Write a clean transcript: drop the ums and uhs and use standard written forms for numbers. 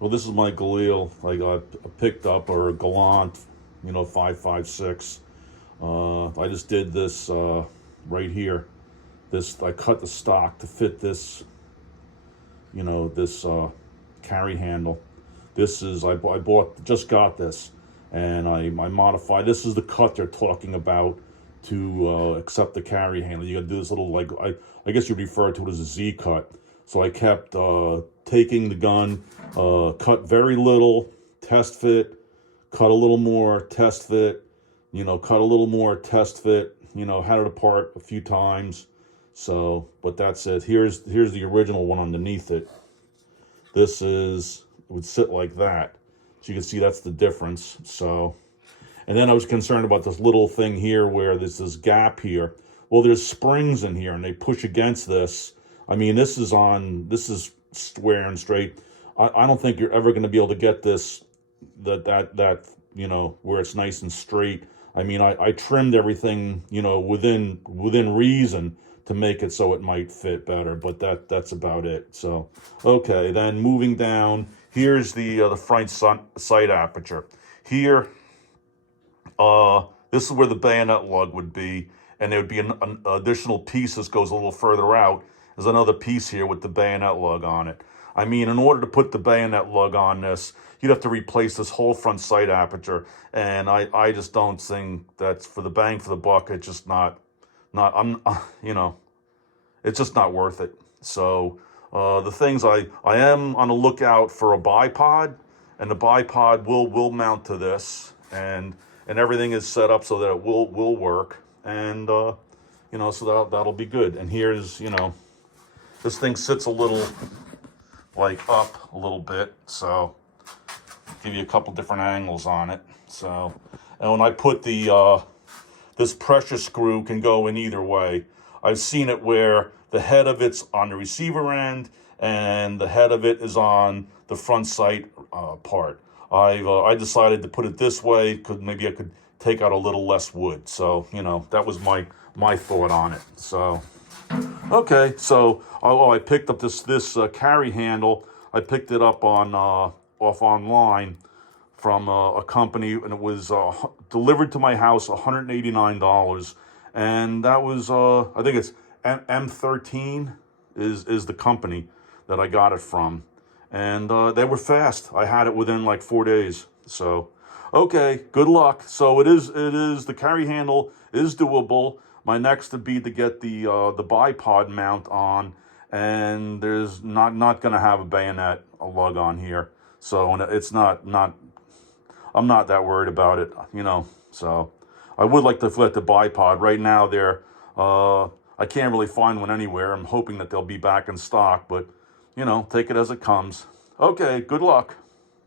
Well, this is my Galil I got picked up, or a Galant, 5.56. I just did this right here. This I cut the stock to fit this, this carry handle. This is I bought just got this, and I modified. This is the cut they're talking about to accept the carry handle. You got to do this little, like, I guess you'd refer to it as a Z cut. So I kept taking the gun, cut very little, test fit, cut a little more, test fit, cut a little more, test fit, had it apart a few times. So, but that's it. Here's the original one underneath it. This it would sit like that. So you can see that's the difference. So, and then I was concerned about this little thing here where there's this gap here. Well, there's springs in here and they push against this. I mean, this is square and straight. I don't think you're ever going to be able to get this, that where it's nice and straight. I mean, I trimmed everything, within reason to make it so it might fit better, but that's about it. So, okay, then moving down, here's the front sight aperture. Here, this is where the bayonet lug would be, and there would be an additional piece that goes a little further out. There's another piece here with the bayonet lug on it. I mean, in order to put the bayonet lug on this, you'd have to replace this whole front sight aperture, and I just don't think that's, for the bang for the buck. It's just not it's just not worth it. So the things I am on the lookout for a bipod, and the bipod will mount to this, and everything is set up so that it will work, and so that'll be good. And here's, this thing sits a little, like, up a little bit, so give you a couple different angles on it. So, and when I put the this pressure screw can go in either way. I've seen it where the head of it's on the receiver end and the head of it is on the front sight part. I decided to put it this way because maybe I could take out a little less wood. So, that was my thought on it. So, okay, so I picked up this carry handle. I picked it up off online from a company, and it was delivered to my house, $189, and that was I think it's M13 is the company that I got it from, and they were fast. I had it within like 4 days. So, okay, good luck. So it is the carry handle is doable. My next would be to get the bipod mount on, and there's not going to have a lug on here. So, and it's not I'm not that worried about it, So I would like to let the bipod. Right now they're I can't really find one anywhere. I'm hoping that they'll be back in stock, but take it as it comes. Okay, good luck.